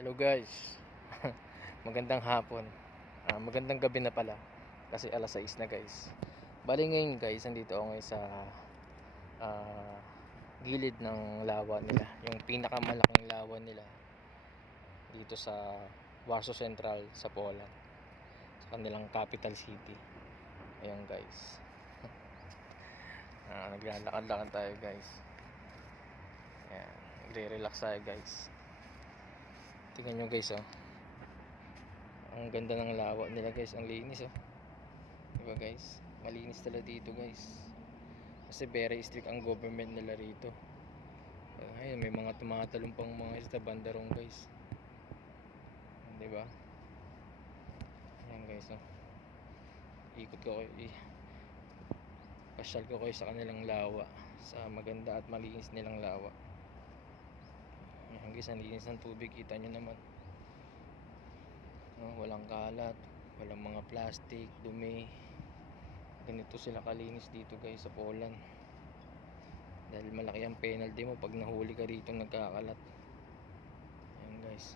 Hello guys. Magandang hapon. Magandang gabi na pala. Kasi alas 6 na guys. Bali ngayon guys, nandito ako ngayon sa ah, gilid ng lawa nila. Yung pinakamalaking lawa nila dito sa Warsaw Central sa Poland. Sa kanilang capital city. Ayan guys. Naglalakad-lakad tayo guys. Ayan. Nagre-relax tayo guys. Tingnan nyo guys oh. Ang ganda ng lawa nila guys. Ang linis oh. Diba guys? Malinis talaga dito guys. Kasi very strict ang government nila rito. Ayun, may mga tumatalong pang mga isda bandarong guys. Diba? Ayan guys oh. Ikot ko pasyal ko kayo sa kanilang lawa. Sa maganda at malinis nilang lawa. Ayan guys, ang linis ng tubig. Kita nyo naman. Walang kalat, walang mga plastic, dumi. Ganito sila kalinis dito guys sa Poland. Dahil malaki ang penalty mo pag nahuli ka rito nagkakalat. Ayan guys.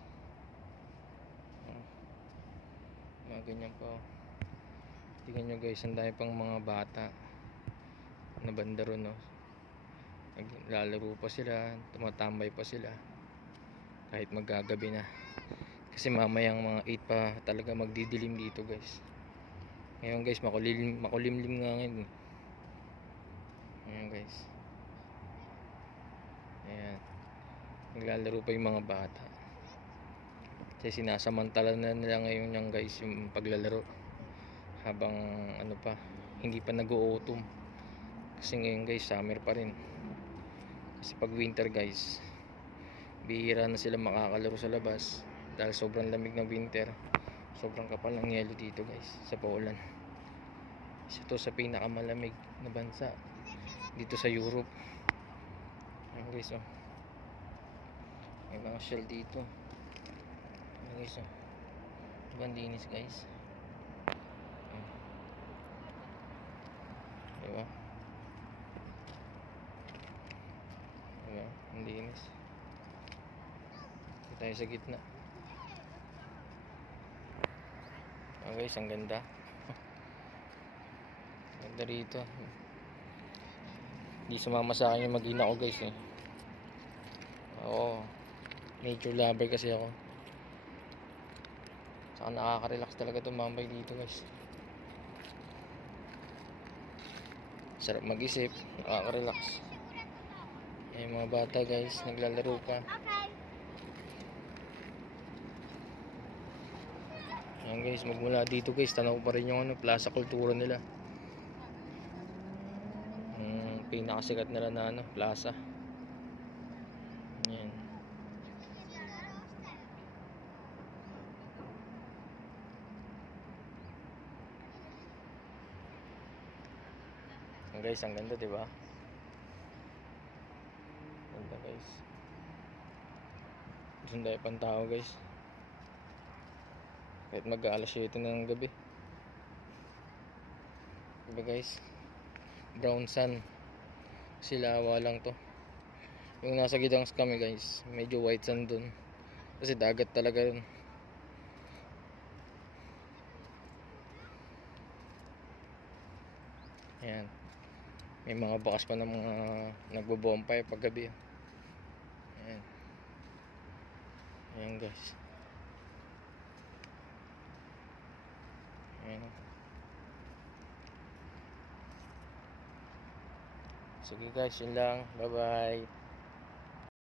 Mga ganyan pa. Tingnan nyo guys, ang dami pang mga bata na banda ron no. Naglalaro pa sila, tumatambay pa sila kahit maggagabi na. Kasi mamayang mga 8 pa talaga magdidilim dito guys. Ngayon guys, makulimlim nga ngayon. Ayan guys. Ayan. Naglalaro pa yung mga bata. Kasi sinasamantala na nila ngayon yung guys yung paglalaro. Habang ano pa, hindi pa nag-uutom. Kasi ngayon guys, summer pa rin. Kasi pag winter guys, bihira na sila makakalaro sa labas. Dahil sobrang lamig ng winter, sobrang kapal ng yelo dito guys sa Poland. Ito sa pinakamalamig na bansa dito sa Europe. Ayan guys oh. May mga shell dito. Ayan guys oh. Diba linis guys? Diba? Diba? Ang linis. Dito tayo sa gitna. Guys, ang ganda. Ganda rito. Hindi sumama sa akin yung mag-ina ko guys eh. Oo. Nature lover kasi ako. Saka nakaka-relax talaga tumambay dito guys. Sarap mag-isip, nakaka-relax. Yung mga bata guys, naglalaro pa. Ayan guys, magmula dito guys, tanaw pa rin yung Plaza Kultura nila. Pinakasikat nila na plaza. Ayan. Ayan guys, ang ganda diba? Ganda guys. Sunday pang tao guys. Kahit mag-aalas 7 na ng gabi. Diba guys? Brown sun. Silawa lang to. Yung nasa Gidansk kami guys, medyo white sun dun. Kasi dagat talaga dun. Ayan. May mga bakas pa ng mga nagbo-bonfire pag gabi. Ayan. Ayan guys. Ayan. Sige guys, yun lang. Bye bye.